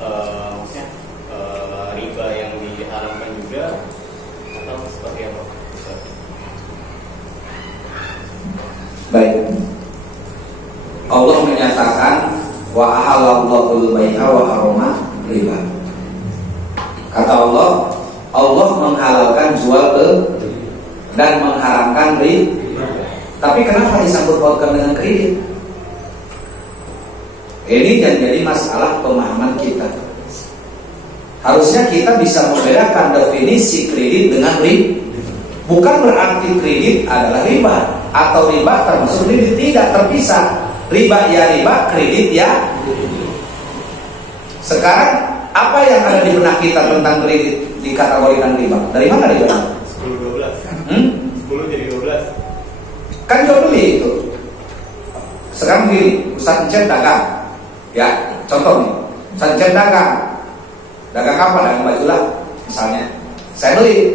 maksudnya riba yang diharamkan juga atau seperti apa? Baik. Allah menyatakan wa ahallallahu al-bai'a wa harama riba. Kata Allah, Allah menghalalkan jual beli dan mengharamkan riba. Tapi kenapa disangkut pautkan dengan kredit? Ini yang jadi masalah pemahaman kita. Harusnya kita bisa membedakan definisi kredit dengan riba. Bukan berarti kredit adalah riba atau riba termasuk kredit, tidak terpisah. Riba ya riba, kredit ya. Sekarang apa yang ada di benak kita tentang kredit dikategorikan riba? Dari mana riba? 10 jadi 12. Kan jual beli itu. Sekarang gini, Ustaz Encen dagang. Ya, contoh nih, Ustaz Encen dagang. Dagang apa? Dagang baju lah, misalnya. Saya beli,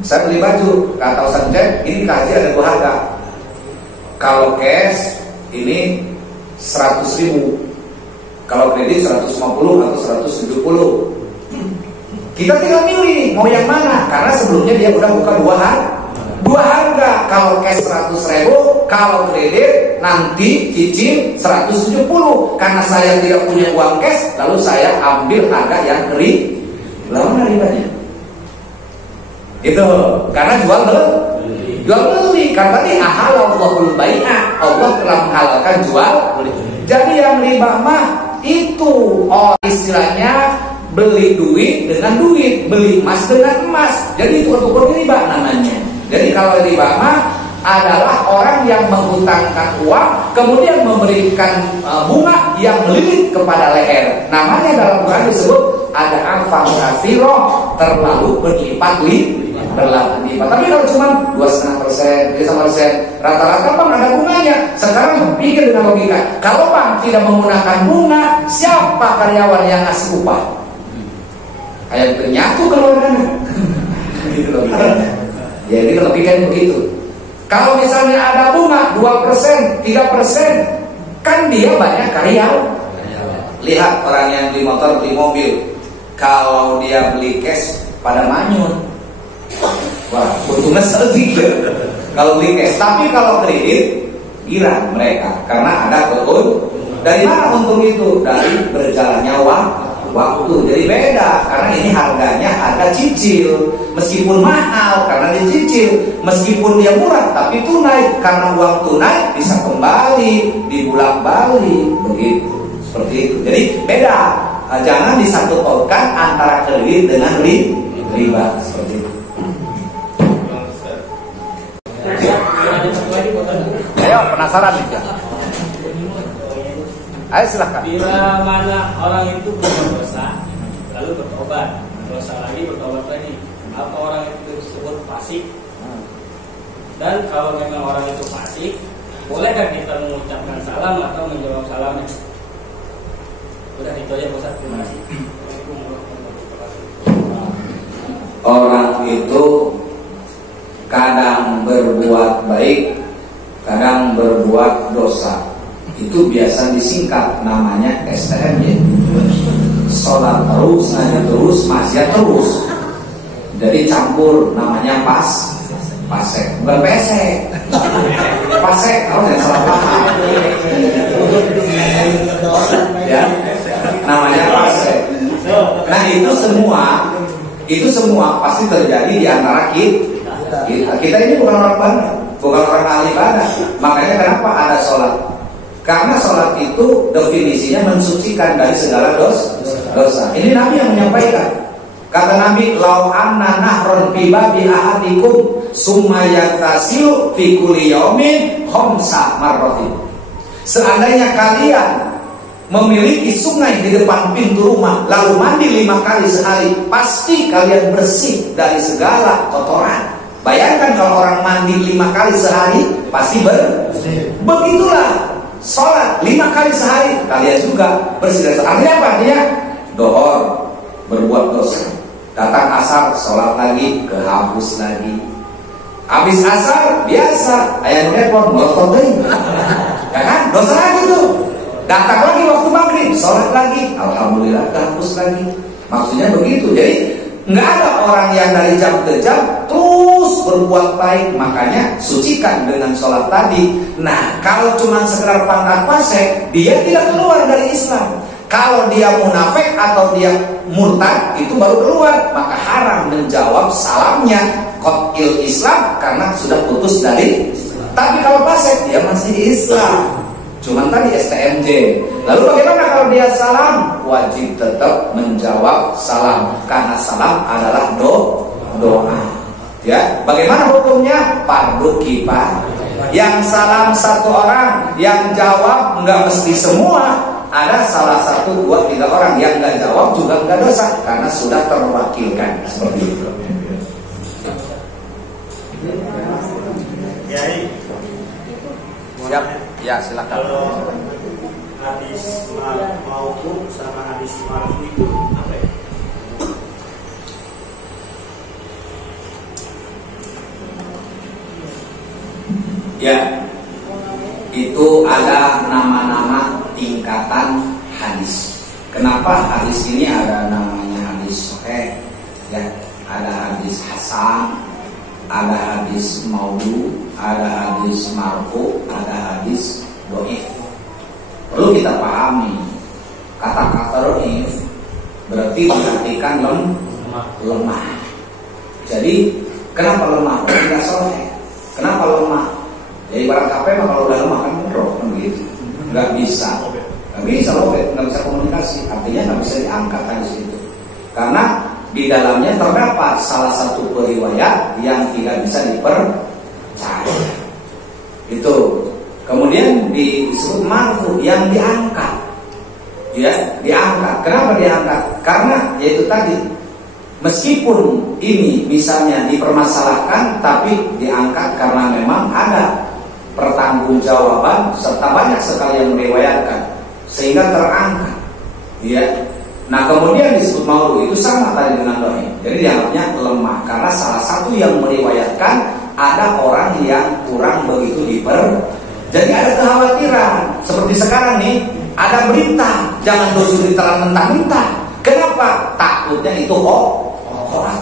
saya beli baju. Kata Ustaz Encen, ini kasih ada dua harga. Kalau cash ini 100.000, kalau kredit 150 atau 170. Kita tinggal milih mau yang mana, karena sebelumnya dia udah buka dua harga. Kalau cash 100.000, kalau kredit nanti cicil 170. Karena saya tidak punya uang cash, lalu saya ambil harga yang kredit. Lalu ribanya itu karena jual beli. Kan tadi ahalallahul bai'a, Allah telah menghalalkan jual beli. Jadi yang riba mah itu istilahnya beli duit dengan duit, beli emas dengan emas. Jadi itu untuk riba namanya. Jadi kalau riba mah adalah orang yang menghutangkan uang kemudian memberikan bunga yang melilit kepada leher. Namanya dalam Quran disebut ada alfa katsirah, terlalu berlipat-lipat. Tapi kalau cuma 2,5%, 3%, rata-rata bang ada bunganya. Sekarang pikir dengan logika, kalau bang tidak menggunakan bunga, siapa karyawan yang ngasih upah? Kayak ternyatu keluarganya. Gitu logikanya. Jadi logikanya begitu. Kalau misalnya ada bunga 2%, 3%, kan dia banyak karyawan. Lihat orang yang di motor, di mobil, kalau dia beli cash pada manyun. Wah, untungnya sedikit kalau beli cash. Tapi kalau kredit, girang mereka karena ada keuntungan. Dari mana untung itu? Dari berjalannya waktu. Jadi beda, karena ini harganya harga cicil. Meskipun mahal karena dicicil, meskipun dia murah tapi tunai, karena uang tunai bisa kembali dibolak-balik begitu. Seperti itu. Jadi beda. Jangan disangkut pautkan antara kredit dengan riba seperti itu. Ayo, penasaran nih? Ayo silahkan. Bila mana orang itu berbuat dosa lalu bertobat, dosa lagi bertobat lagi, apa orang itu disebut fasik? Dan kalau memang orang itu fasik, bolehkah kita mengucapkan salam atau menjawab salamnya? Udah itu aja Ustaz, terima kasih. Orang itu kadang berbuat baik, kadang berbuat dosa. Itu biasa disingkat namanya STMJ. Sholat terus, ngaji terus, maksiat terus. Jadi campur namanya pasek, bukan pesek. Pasek, kalau jangan salah paham. Ya, namanya pasek. Nah itu semua pasti terjadi di antara kita. Kita ini bukan orang bandar, bukan orang ahli ibadah. Makanya kenapa ada sholat? Karena sholat itu definisinya mensucikan dari segala dosa. Ini Nabi yang menyampaikan. Kata Nabi, "Lau anna nahron fi babi ahadikum summa yaktasilu fi kulli yaumin khamsa marratin." Seandainya kalian memiliki sungai di depan pintu rumah lalu mandi 5 kali sehari, pasti kalian bersih dari segala kotoran. Bayangkan kalau orang mandi 5 kali sehari pasti bersih. Begitulah sholat 5 kali sehari, kalian juga bersih dari dosa. Artinya apa? Artinya dohor berbuat dosa, datang asar sholat lagi, kehapus lagi. Habis asar biasa ayam repot melotot deh, ya kan? Dosa lagi tuh. Datang lagi waktu maghrib, sholat lagi, alhamdulillah kehapus lagi. Maksudnya begitu. Jadi nggak ada orang yang dari jam ke jam terus berbuat baik. Makanya sucikan dengan sholat tadi. Nah, kalau cuma sekedar pangkat pasek, dia tidak keluar dari Islam. Kalau dia munafik atau dia murtad, itu baru keluar. Maka haram menjawab salamnya qat'il Islam karena sudah putus dari Islam. Tapi kalau pasek, dia masih di Islam, cuman tadi STMJ. Lalu bagaimana kalau dia salam? Wajib tetap menjawab salam karena salam adalah doa. Ya, bagaimana hukumnya? Fardu kifayah. Yang salam 1 orang, yang jawab nggak mesti semua. Ada salah 1, 2, 3 orang yang nggak jawab juga nggak dosa karena sudah terwakilkan seperti itu. Siap. Ya, silakan. Kalau hadis mauquf sama hadis marfu itu apa ya? Ya, itu ada nama-nama tingkatan hadis. Kenapa hadis ini ada namanya hadis sahih? Ya, ada hadis hasan, ada hadis maudhu, ada hadis marfu, ada hadis dhaif. Perlu kita pahami, kata-kata dhaif berarti diartikan lemah. Jadi kenapa lemah? Tidak sahih. Kenapa lemah? Jadi barang HP mah kalau udah lemah kan drop kan begitu. Nggak bisa lobet, nggak bisa komunikasi. Artinya nggak bisa diangkat hadis itu. Karena di dalamnya terdapat salah satu periwayat yang tidak bisa dipercaya. Itu. Kemudian disebut marfu yang diangkat. Ya, diangkat. Kenapa diangkat? Karena yaitu tadi, meskipun ini misalnya dipermasalahkan tapi diangkat karena memang ada pertanggungjawaban serta banyak sekali yang meriwayatkan sehingga terangkat. Ya. Nah, kemudian disebut maudhu itu sama tadi dengan dhaif. Jadi dianggapnya lemah karena salah satu yang meriwayatkan ada orang yang kurang begitu Jadi ada kekhawatiran. Seperti sekarang nih, ada berita jangan dosa ditelan mentah-mentah. Kenapa? Takutnya itu hoax.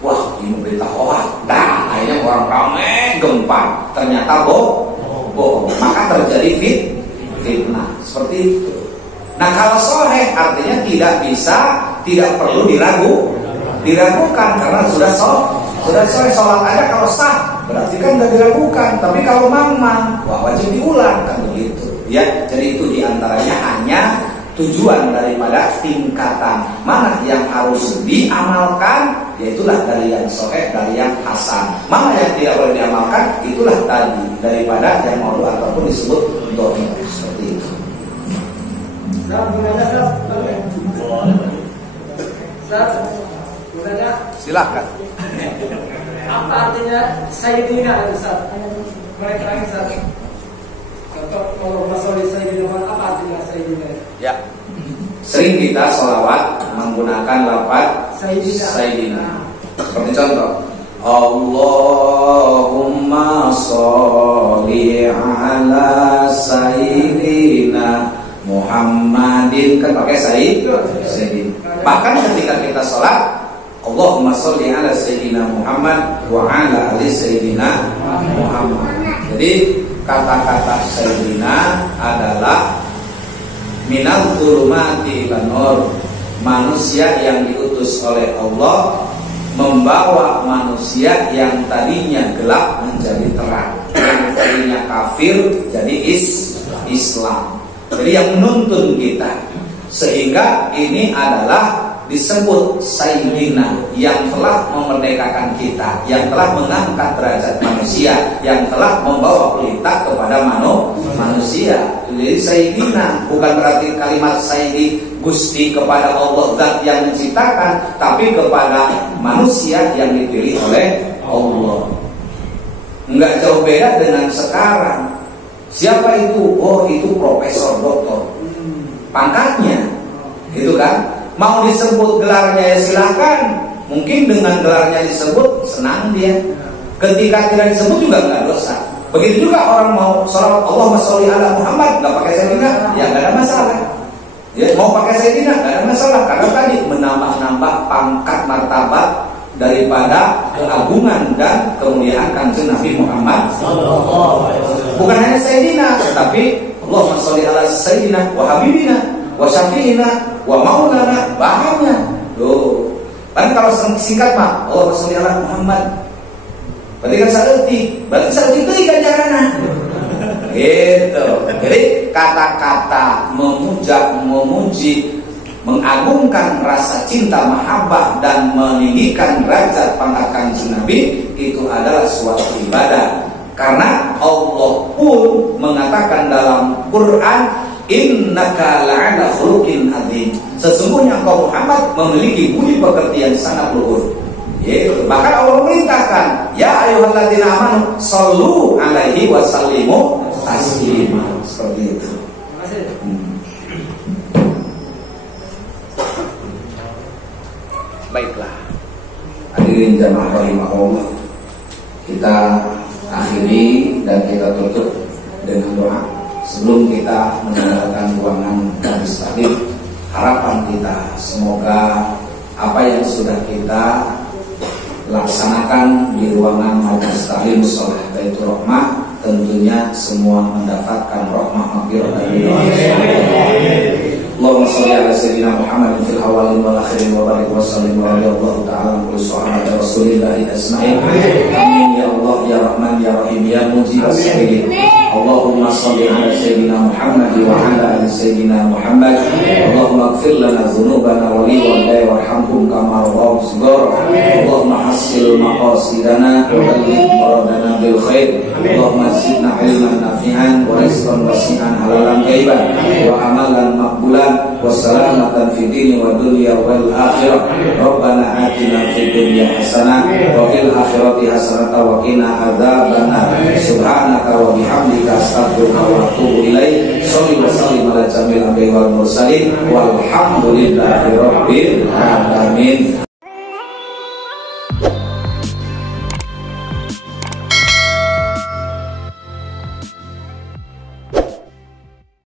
Wah, ini berita hoax. Nah, akhirnya orang ramai gempa. Ternyata bohong. Maka terjadi fitnah. Seperti itu. Nah, kalau sahih artinya tidak perlu diragukan karena sudah sahih. Sholat aja kalau sah berarti kan tidak diragukan. Tapi kalau mamang, wajib diulang kan begitu. Ya, jadi itu diantaranya hanya tujuan daripada tingkatan mana yang harus diamalkan, yaitulah dari yang sahih, dari yang hasan. Mana yang tidak boleh diamalkan, itulah tadi daripada yang maudhu ataupun disebut dhaif. Seperti itu. Silakan. Apa artinya Sayyidina Ustaz? Mereka Ustaz. Kalau masalah Sayyidina, apa artinya Sayyidina? Ya. Sering kita sholawat menggunakan lafaz Sayyidina. Seperti contoh, Allahumma sholli ala Sayyidina Muhammadin, kan pakai Sayyidina. Bahkan ketika kita sholat, Allahumma sholli ala Sayyidina Muhammad wa ala ali Sayyidina Muhammad. Jadi kata-kata Sayyidina adalah minal zulumati ilan nur, manusia yang diutus oleh Allah membawa manusia yang tadinya gelap menjadi terang, yang tadinya kafir jadi Islam. Jadi yang menuntun kita, sehingga ini adalah disebut Sayyidina, yang telah memerdekakan kita, yang telah mengangkat derajat manusia, yang telah membawa pelita kepada manusia. Jadi Sayyidina bukan berarti kalimat Sayyidi Gusti kepada Allah zat yang menciptakan, tapi kepada manusia yang dipilih oleh Allah. Enggak jauh beda dengan sekarang. Siapa itu? Oh, itu profesor, doktor. Pangkatnya, gitu kan? Mau disebut gelarnya ya silakan. Mungkin dengan gelarnya disebut senang dia. Ketika tidak disebut juga nggak dosa. Begitu juga orang mau sholawat Allahumma sholli ala Muhammad nggak pakai Sayyidina, ya nggak ada masalah. Ya, mau pakai Sayyidina nggak ada masalah karena tadi menambah-nambah pangkat martabat daripada keagungan dan kemuliaan Kanjeng Nabi Muhammad. Bukan hanya Sayyidina, tetapi Allahumma sholli ala Sayyidina wa Habibina wa Syafi'ina wa Maulana, bahannya. Loh, kan kalau singkat mah Allahumma sholli ala Muhammad. Berarti kan berarti saeutik deui ganjaranna. Gitu. Jadi kata-kata memuja, memuji, mengagungkan rasa cinta mahabbah dan meninggikan derajat pangkat Kanjeng Nabi itu adalah suatu ibadah. Karena Allah pun mengatakan dalam Quran, innaka la'ala khuluqin adzim. Sesungguhnya engkau Muhammad memiliki budi pekerti yang sangat luhur. Yaitu bahkan Allah memerintahkan, ya ayyuhalladzina amanu shallu alaihi wa sallimu taslima. Seperti itu. Baiklah, hadirin jamaah rahimahullah, kita akhiri dan kita tutup dengan doa sebelum kita meninggalkan ruangan majelis taklim. Harapan kita semoga apa yang sudah kita laksanakan di ruangan majelis taklim Shalah Baitur Rahmah tentunya semua mendapatkan rahmah maghfirah dari Allah. Allahumma sholli ala sayyidina Muhammad fil awwalin wal akhirin wa barik wa sallim wa radiyallahu ta'ala an kulli sahabati Rasulillahi ajma'in. Amin ya Allah ya Rahman ya Rahim ya Mujib as-sa'ilin. Allahumma sholli ala sayyidina Muhammad wa ala ali sayyidina Muhammad. Allahumma ighfir lana dhunubana wa li walidayya warhamhum kama rabbauna shighara. Allahumma hassil maqasidana wa balligh muradana bil khair. Allahumma zidna ilman nafi'an wa rizqan wasi'an halalan thayyiban wa amalan maqbulan wassalamatan fid dini wa dunya wal akhirah. Rabbana atina fid dunya hasanah wa fil akhirati hasanah wa qina adzabannar. Subhanaka wa bihamdika astaghfiruka wa atubu ilaik. Shalli wa sallim ala jamil anbiya'i wal mursalin walhamdulillahi rabbil alamin.